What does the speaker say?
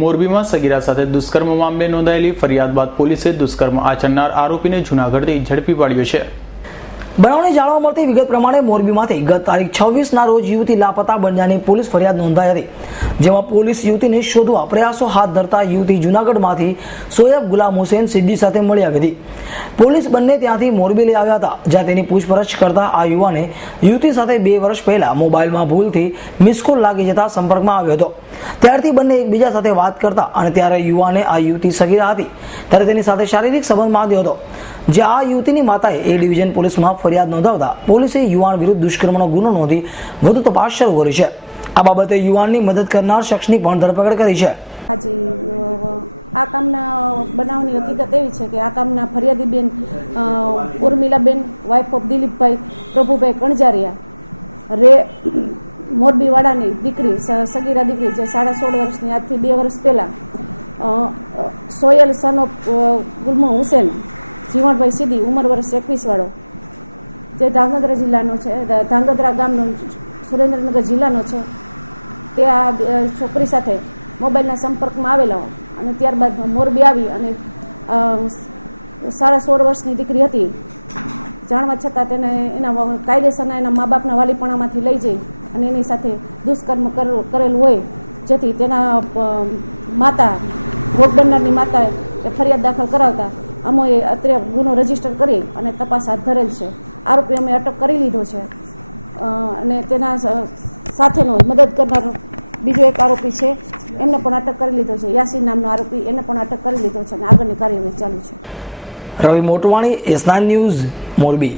મોરબીમાં સગીરા સાથે દુષ્કર્મ મામલે નોંધાયેલી ફરિયાદ બાદ પોલીસે દુષ્કર્મ આચરનાર આરોપીને જૂનાગઢથી ઝડપી પાડ્યો છે। બનાવની જાણવા મળતી વિગત પ્રમાણે મોરબીમાંથી ગત તારીખ 26 ના રોજ યુવતી લાપતા બન્યાની પોલીસ ફરિયાદ નોંધાઈ હતી, જેમાં પોલીસ યુવતીને શોધવા પ્રયાસો હાથ ધરતા યુવતી જૂનાગઢમાંથી સોએબ ગુલામ હુસૈન સિદ્દી સાથે મળી આવી હતી। પોલીસ બંને ત્યાંથી મોરબી લઈ આવ્યા હતા, જ્યાં તેની પૂછપરછ કરતા આ યુવાને યુવતી સાથે 2 વર્ષ પહેલા મોબાઈલમાં ભૂલથી મિસકોલ લાગી જતા સંપર્કમાં આવ્યો હતો। ત્યારથી બંને એકબીજા સાથે વાત કરતા અને ત્યારે યુવાને આ યુવતી સગીરા હતી ત્યારે તેની સાથે શારીરિક સંબંધ બાંધ્યો હતો, જે આ યુવતીની માતાએ એ ડિવિઝન પોલીસમાં ફરિયાદ નોંધાવતા પોલીસે યુવાન વિરુદ્ધ દુષ્કર્મનો ગુનો નોંધી વધુ તપાસ શરૂ કરી છે। આ બાબતે યુવાનની મદદ કરનાર શખ્સની પણ ધરપકડ કરી છે। આ કામના બનાવની હકીકત એવી છે કે આ કામના ફરિયાદી બેન ઉર્મિલાબેન વાઇફ ઓફ દિલીપભાઈ પ્રભુભાઈ કણજારિયા રે મોરબીવાડાની દીકરી સગીરા દીકરી જે 16.5 વર્ષની આજથી 2 વર્ષ પહેલા સોયલ સન ઓફ ગુલમો હુસેન જીવણભાઈ સીધી ઉંમર વર્ષ 21 વાળો જે ધાંગધ્રા જિલ્લાનો છે, ધાંગધ્રા ગામનો સુરેન્દ્રનગર જિલ્લાનો છે, તે આ છોકરી સાથે મોબાઈલના સંપર્કમાં આવેલો અને ત્યારબાદ મોરબી આવી અને 16.5 વર્ષની દીકરી હતી જાણવા છતાં તેને એના કાયદેસરના એના મા બાપના વાલીપણામાંથી લઈ જઈ અને એની સાથે દુષ્કર્મ કરેલું હોય, જેથી તેના માતા ભોગ બનનારની માતાએ ફરિયાદ દાખલ કરાવતા અમોએ અત્રે ગુનો રજીસ્ટર કરી અને તપાસ હાથ ધરેલ છે। આરોપી અમે અટક કરી લીધો છે અને તેના સાથેનો મદદ કરનાર બીજો એક આરોપી છે, એમને પણ અટક કરી લીધો છે। યાસીન નામનો આરોપી, એને પણ અટક કરી લીધો છે અને આગળની કાર્યવાહી ચાલુ છે। રવિ મોટવાણી, S9 ન્યૂઝ, મોરબી।